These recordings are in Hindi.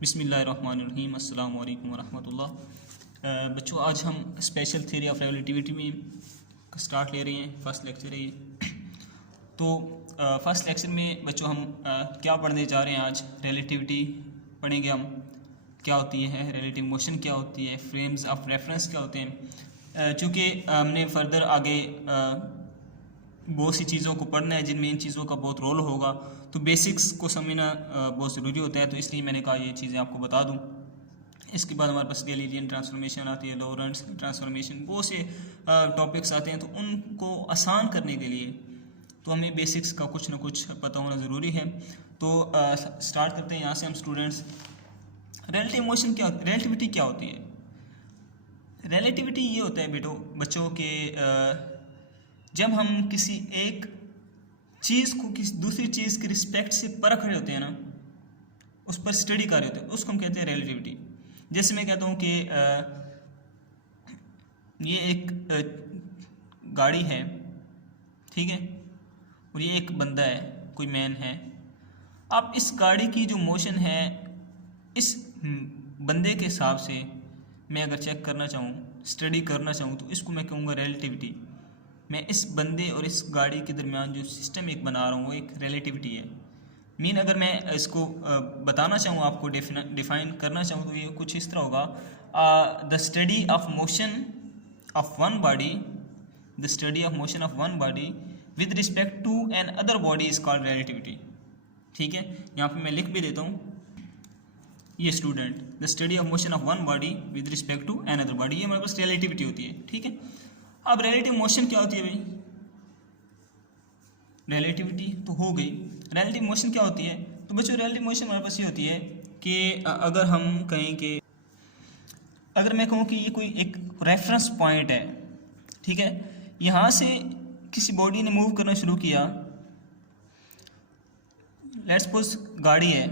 बिस्मिल्लाहिर्रहमानिर्रहीम अस्सलाम वालेकुम वरहमतुल्लाह। बच्चों, आज हम स्पेशल थ्योरी ऑफ रिलेटिविटी में स्टार्ट ले रहे हैं। फर्स्ट लेक्चर है ये। तो फर्स्ट लेक्चर में बच्चों हम क्या पढ़ने जा रहे हैं? आज रिलेटिविटी पढ़ेंगे हम। क्या होती है रिलेटिव मोशन, क्या होती है, फ्रेम्स ऑफ रेफरेंस क्या होते हैं। चूँकि हमने फर्दर आगे बहुत सी चीज़ों को पढ़ना है जिनमें इन चीज़ों का बहुत रोल होगा, तो बेसिक्स को समझना बहुत ज़रूरी होता है। तो इसलिए मैंने कहा ये चीज़ें आपको बता दूं। इसके बाद हमारे पास गैलीलियन ट्रांसफॉर्मेशन आती है, लॉरेंट्ज ट्रांसफॉर्मेशन, बहुत से टॉपिक्स आते हैं। तो उनको आसान करने के लिए तो हमें बेसिक्स का कुछ ना कुछ पता होना ज़रूरी है। तो स्टार्ट करते हैं यहाँ से हम स्टूडेंट्स। रिलेटिव मोशन क्या होती है, रिलेटिविटी क्या होती है? रिलेटिविटी ये होता है बच्चों के जब हम किसी एक चीज़ को किसी दूसरी चीज़ के रिस्पेक्ट से परख रहे होते हैं ना, उस पर स्टडी कर रहे होते हैं, उसको हम कहते हैं रिलेटिविटी। जैसे मैं कहता हूँ कि ये एक गाड़ी है, ठीक है, और ये एक बंदा है, कोई मैन है। अब इस गाड़ी की जो मोशन है, इस बंदे के हिसाब से मैं अगर चेक करना चाहूँ, स्टडी करना चाहूँ, तो इसको मैं कहूँगा रिलेटिविटी। मैं इस बंदे और इस गाड़ी के दरमियान जो सिस्टम एक बना रहा हूँ वो एक रिलेटिविटी है। मीन अगर मैं इसको बताना चाहूँ, आपको डिफाइन करना चाहूँ, तो ये कुछ इस तरह होगा। The study of motion of one body, the study of motion of one body with respect to another body is called relativity. ठीक है, यहाँ पे मैं लिख भी देता हूँ ये student, the study of motion of one body with respect to another body, ये हमारे पास रिलेटिविटी होती है। ठीक है, अब रिलेटिव मोशन क्या होती है भाई? रिलेटिविटी तो हो गई, रिलेटिव मोशन क्या होती है? तो बच्चों रिलेटिव मोशन हमारे पास ये होती है कि अगर हम कहें कि अगर मैं कहूँ कि ये कोई एक रेफरेंस पॉइंट है, ठीक है, यहाँ से किसी बॉडी ने मूव करना शुरू किया। लेट्स सपोज गाड़ी है,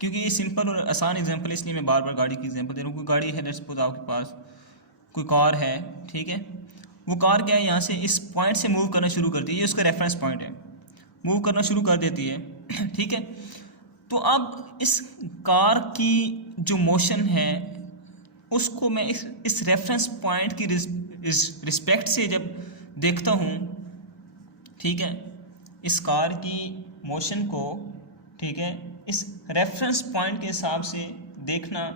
क्योंकि ये सिंपल और आसान एग्जांपल, इसलिए मैं बार बार गाड़ी की एग्जांपल दे रहा हूँ। कोई गाड़ी है, लेट्स सपोज आपके पास कोई कार है, ठीक है, वो कार क्या है, यहाँ से इस पॉइंट से मूव करना शुरू करती है, ये उसका रेफरेंस पॉइंट है, मूव करना शुरू कर देती है। ठीक है, तो अब इस कार की जो मोशन है उसको मैं इस रेफरेंस पॉइंट की रिस्पेक्ट से जब देखता हूँ, ठीक है, इस कार की मोशन को, ठीक है, इस रेफरेंस पॉइंट के हिसाब से देखना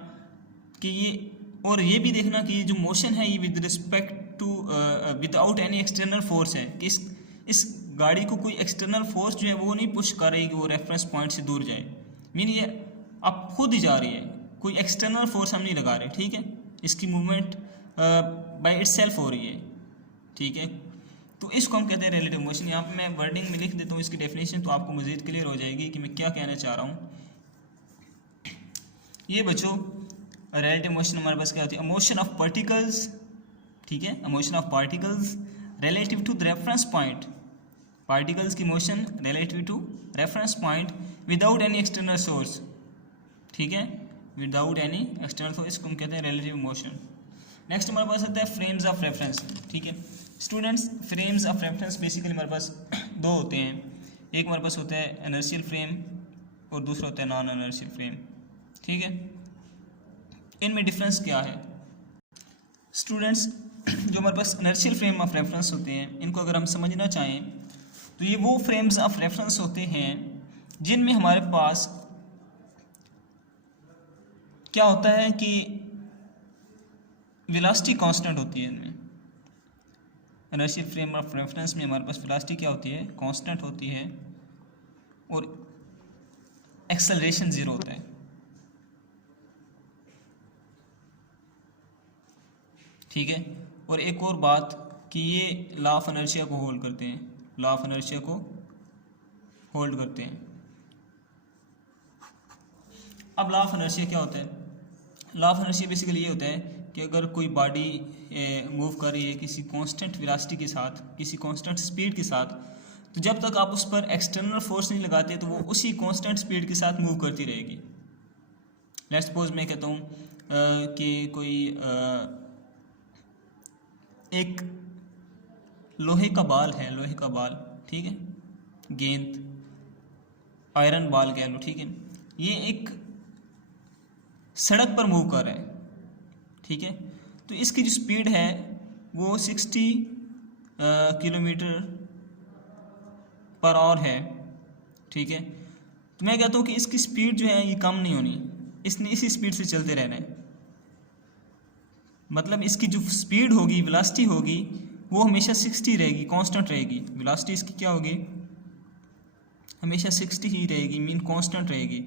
कि ये, और ये भी देखना कि ये जो मोशन है ये with respect to without any external force है, कि इस गाड़ी को कोई एक्सटर्नल फोर्स जो है वो नहीं पुश कर रही कि वो रेफरेंस पॉइंट से दूर जाए। मीन ये अब खुद ही जा रही है, कोई एक्सटर्नल फोर्स हम नहीं लगा रहे। ठीक है, इसकी मूवमेंट बाय इटसेल्फ हो रही है। ठीक है, तो इसको हम कहते हैं रिलेटिव मोशन। यहाँ पे मैं वर्डिंग में लिख देता हूँ इसकी डेफिनेशन, तो आपको मज़ीद क्लियर हो जाएगी कि मैं क्या कहना चाह रहा हूँ। ये बच्चों रिलेटिव मोशन हमारे पास क्या होती है? मोशन ऑफ पार्टिकल्स, ठीक है, motion of particles relative to the reference point, particles की motion relative to reference point without any external source. ठीक है, विदाउट एनी एक्सटर्नल सोर्स, इसको हम कहते हैं रिलेटिव मोशन। नेक्स्ट हमारे पास आता है फ्रेम्स ऑफ रेफरेंस। ठीक है students, frames of reference basically हमारे पास दो होते हैं। एक हमारे पास होता है इनर्शियल फ्रेम और दूसरा होता है नॉन इनर्शियल फ्रेम। ठीक है, इनमें डिफरेंस क्या है स्टूडेंट्स? जो हमारे पास इनर्शियल फ्रेम ऑफ रेफरेंस होते हैं, इनको अगर हम समझना चाहें तो ये वो फ्रेम्स ऑफ रेफरेंस होते हैं जिनमें हमारे पास क्या होता है कि वेलोसिटी कांस्टेंट होती है। इनमें इनर्शियल फ्रेम ऑफ रेफरेंस में हमारे पास वेलोसिटी क्या होती है? कांस्टेंट होती है, और एक्सेलरेशन ज़ीरो होता है। ठीक है, और एक और बात कि ये लॉ ऑफ इनर्शिया को होल्ड करते हैं, लॉ ऑफ इनर्शिया को होल्ड करते हैं। अब लॉ ऑफ इनर्शिया क्या होता है? लॉ ऑफ इनर्शिया बेसिकली ये होता है कि अगर कोई बॉडी मूव कर रही है किसी कांस्टेंट वेलोसिटी के साथ, किसी कांस्टेंट स्पीड के साथ, तो जब तक आप उस पर एक्सटर्नल फोर्स नहीं लगाते तो वो उसी कांस्टेंट स्पीड के साथ मूव करती रहेगी। लेट्स सपोज मैं कहता हूँ कि कोई एक लोहे का बाल है, लोहे का बाल, ठीक है, गेंद, आयरन बॉल कह लो, ठीक है, ये एक सड़क पर मूव कर रहा है, ठीक है, तो इसकी जो स्पीड है वो 60 किलोमीटर पर आवर है, ठीक है। तो मैं कहता हूँ कि इसकी स्पीड जो है ये कम नहीं होनी, इसने इसी स्पीड से चलते रहना है। मतलब इसकी जो स्पीड होगी, वेलोसिटी होगी, वो हमेशा 60 रहेगी, कांस्टेंट रहेगी। वेलोसिटी इसकी क्या होगी, हमेशा 60 ही रहेगी, मीन कांस्टेंट रहेगी,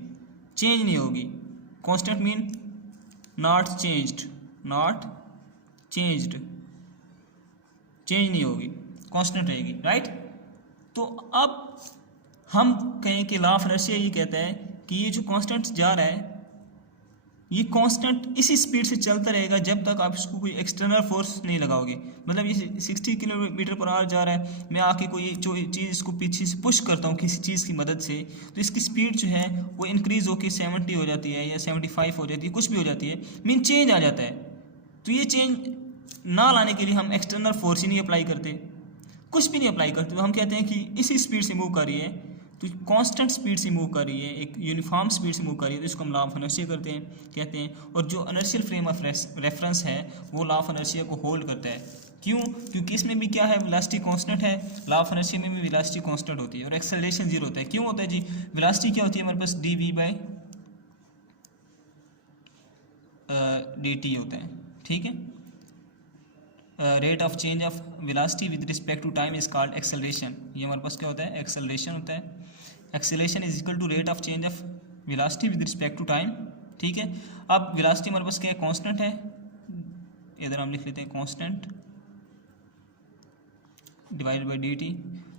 चेंज नहीं होगी। Constant mean not changed, not changed, change नहीं होगी, कांस्टेंट रहेगी, राइट। तो अब हम कहें कि लॉ ऑफ इनर्शिया ये कहता है कि ये जो कांस्टेंट जा रहा है ये कांस्टेंट इसी स्पीड से चलता रहेगा जब तक आप इसको कोई एक्सटर्नल फोर्स नहीं लगाओगे। मतलब ये 60 किलोमीटर पर आवर जा रहा है, मैं आके कोई जो चीज़ इसको पीछे से पुश करता हूँ किसी चीज़ की मदद से, तो इसकी स्पीड जो है वो इंक्रीज़ होकर 70 हो जाती है या 75 हो जाती है, कुछ भी हो जाती है, मीन चेंज आ जाता है। तो ये चेंज ना लाने के लिए हम एक्सटर्नल फोर्स ही नहीं अप्लाई करते, कुछ भी नहीं अप्लाई करते। तो हम कहते हैं कि इसी स्पीड से मूव कर रही है, तो कांस्टेंट स्पीड से मूव कर रही है, एक यूनिफॉर्म स्पीड से मूव कर रही है, तो इसको हम लॉ ऑफ इनर्शिया कहते हैं। और जो इनर्शियल फ्रेम ऑफ रेफरेंस है वो लॉ ऑफ इनर्शिया को होल्ड करता है। क्यों? क्योंकि इसमें भी क्या है, वेलोसिटी कांस्टेंट है, लॉ ऑफ इनर्शिया में भी वेलोसिटी कांस्टेंट होती है और एक्सेलरेशन जीरो होता है। क्यों होता है जी? वेलोसिटी क्या होती है हमारे पास, dv/dt होता है, ठीक है। Rate of change of velocity with respect to time is called acceleration. ये हमारे पास क्या होता है, एक्सेलरेशन होता है। Acceleration is equal to rate of change of velocity with respect to time, ठीक है। अब वेलोसिटी हमारे पास क्या है, कांस्टेंट है, इधर हम लिख लेते हैं कांस्टेंट डिवाइडेड बाय dt।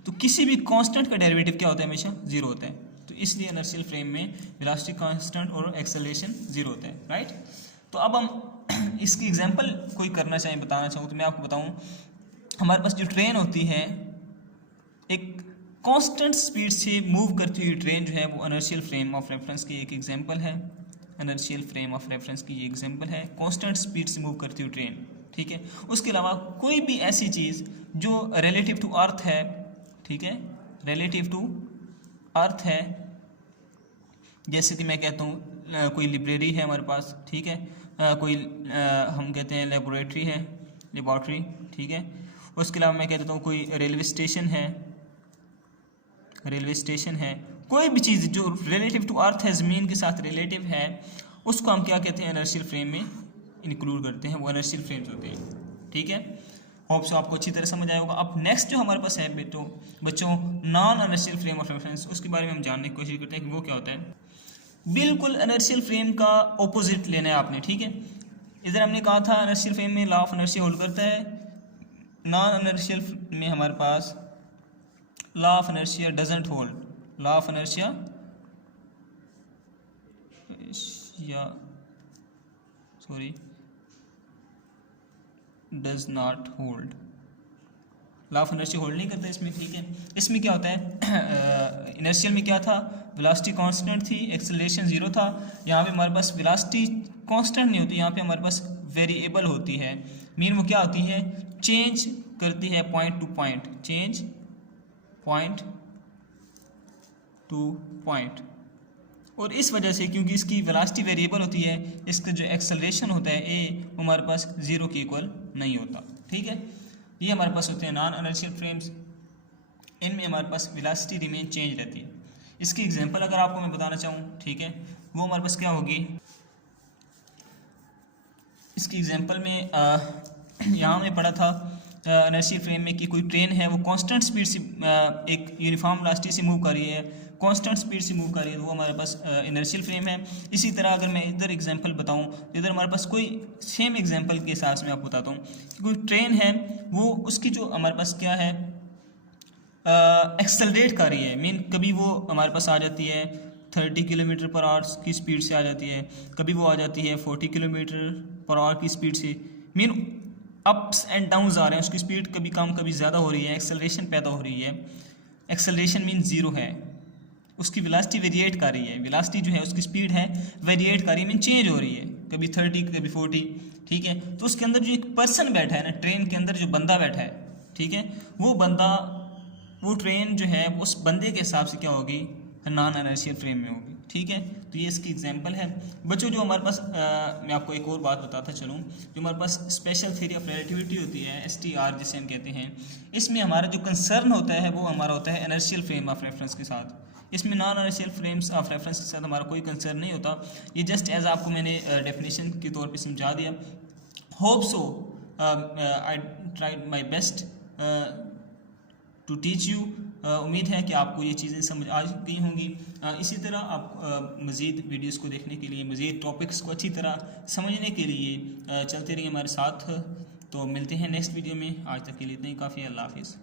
तो किसी भी कांस्टेंट का डेरिवेटिव क्या होता है, हमेशा जीरो होता है। तो इसलिए इनर्शियल फ्रेम में वेलोसिटी कांस्टेंट और एक्सेलरेशन जीरो होता है, राइट। तो अब हम इसकी एग्जांपल कोई करना चाहें, बताना चाहूँ तो मैं आपको बताऊँ, हमारे पास जो ट्रेन होती है, एक कांस्टेंट स्पीड से मूव करती हुई ट्रेन जो है वो इनर्शियल फ्रेम ऑफ रेफरेंस की एक एग्जांपल है। इनर्शियल फ्रेम ऑफ रेफरेंस की ये एग्जांपल है, कांस्टेंट स्पीड से मूव करती हुई ट्रेन, ठीक है। उसके अलावा कोई भी ऐसी चीज़ जो रिलेटिव टू अर्थ है, ठीक है, रिलेटिव टू अर्थ है, जैसे कि मैं कहता हूँ कोई लाइब्रेरी है हमारे पास, ठीक है, कोई हम कहते हैं लेबोरेटरी है, लेबॉर्ट्री, ठीक है। उसके अलावा मैं कहता हूँ कोई रेलवे स्टेशन है, रेलवे स्टेशन है, कोई भी चीज़ जो रिलेटिव टू अर्थ है, ज़मीन के साथ रिलेटिव है, उसको हम क्या कहते हैं, इनर्शियल फ्रेम में इंक्लूड करते हैं, वो इनर्शियल फ्रेम्स होते हैं, ठीक है। होप सो आपको अच्छी तरह समझ आया होगा। अब नेक्स्ट जो हमारे पास है बच्चों non inertial frame of reference, उसके बारे में हम जानने की कोशिश करते हैं कि वो क्या होता है। बिल्कुल इनर्शियल फ्रेम का ऑपोजिट लेना है आपने, ठीक है। इधर हमने कहा था इनर्शियल फ्रेम में लॉ ऑफ इनर्शिया होल्ड करता है, नॉन इनर्शियल में हमारे पास law of inertia doesn't hold, law of inertia does not hold, law of inertia hold नहीं करता इसमें, ठीक है। इसमें क्या होता है, इनर्शियल में क्या था, वेलोसिटी कांस्टेंट थी, एक्सेलरेशन जीरो था। यहाँ पे हमारे पास वेलोसिटी कांस्टेंट नहीं होती, यहाँ पे हमारे पास वेरिएबल होती है, मीन वो क्या होती है, चेंज करती है point two point, change point two point. और इस वजह से क्योंकि इसकी वेलोसिटी वेरिएबल होती है, इसका जो एक्सेलरेशन होता है ए, वो हमारे पास जीरो के इक्वल नहीं होता, ठीक है। ये हमारे पास होते हैं नॉन इनर्शियल फ्रेम्स, इनमें हमारे पास वेलोसिटी रिमेन चेंज रहती है। इसकी एग्जांपल अगर आपको मैं बताना चाहूँ, ठीक है, वो हमारे पास क्या होगी। इसकी एग्जांपल में यहाँ हमने पढ़ा था इनर्शियल फ्रेम में कि कोई ट्रेन है वो कांस्टेंट स्पीड से एक यूनिफॉर्म वेलोसिटी से मूव कर रही है, कांस्टेंट स्पीड से मूव कर रही है, वो हमारे पास इनर्शियल फ्रेम है। इसी तरह अगर मैं इधर एग्जांपल बताऊं, इधर हमारे पास कोई सेम एग्जांपल के हिसाब से मैं आपको बताता हूँ कि कोई ट्रेन है, वो उसकी जो हमारे पास क्या है, एक्सेलरेट कर रही है, मीन कभी वो हमारे पास आ जाती है 30 किलोमीटर पर आवर की स्पीड से आ जाती है, कभी वो आ जाती है 40 किलोमीटर पर आवर की स्पीड से, मीन अप्स एंड डाउन्स आ रहे हैं, उसकी स्पीड कभी कम कभी ज़्यादा हो रही है, एक्सेलरेशन पैदा हो रही है। एक्सेलरेशन मीन ज़ीरो है, उसकी वेलोसिटी वेरिएट कर रही है, वेलोसिटी जो है उसकी स्पीड है वेरिएट कर रही है, मीन चेंज हो रही है, कभी 30 कभी 40, ठीक है। तो उसके अंदर जो एक पर्सन बैठा है ना, ट्रेन के अंदर जो बंदा बैठा है, ठीक है, वो बंदा, वो ट्रेन जो है उस बंदे के हिसाब से क्या होगी, नॉन इनर्शियल फ्रेम में होगी, ठीक है। तो ये इसकी एग्जांपल है। बच्चों जो हमारे पास मैं आपको एक और बात बताता चलूँ, जो हमारे पास स्पेशल थ्योरी ऑफ रिलेटिविटी होती है STR जिसे हम कहते हैं, इसमें हमारा जो कंसर्न होता है वो हमारा होता है इनर्शियल फ्रेम ऑफ रेफरेंस के साथ। इसमें non inertial frames of reference के साथ हमारा कोई कंसर्न नहीं होता। ये जस्ट एज आपको मैंने डेफिनेशन के तौर पे समझा दिया। Hope so I tried my best to teach you. उम्मीद है कि आपको ये चीज़ें समझ आ गई होंगी। इसी तरह आप मज़ीद वीडियोस को देखने के लिए, मज़ीद टॉपिक्स को अच्छी तरह समझने के लिए चलते रहिए हमारे साथ। तो मिलते हैं नेक्स्ट वीडियो में। आज तक के लिए इतना ही काफ़ी। अल्लाह हाफिज़।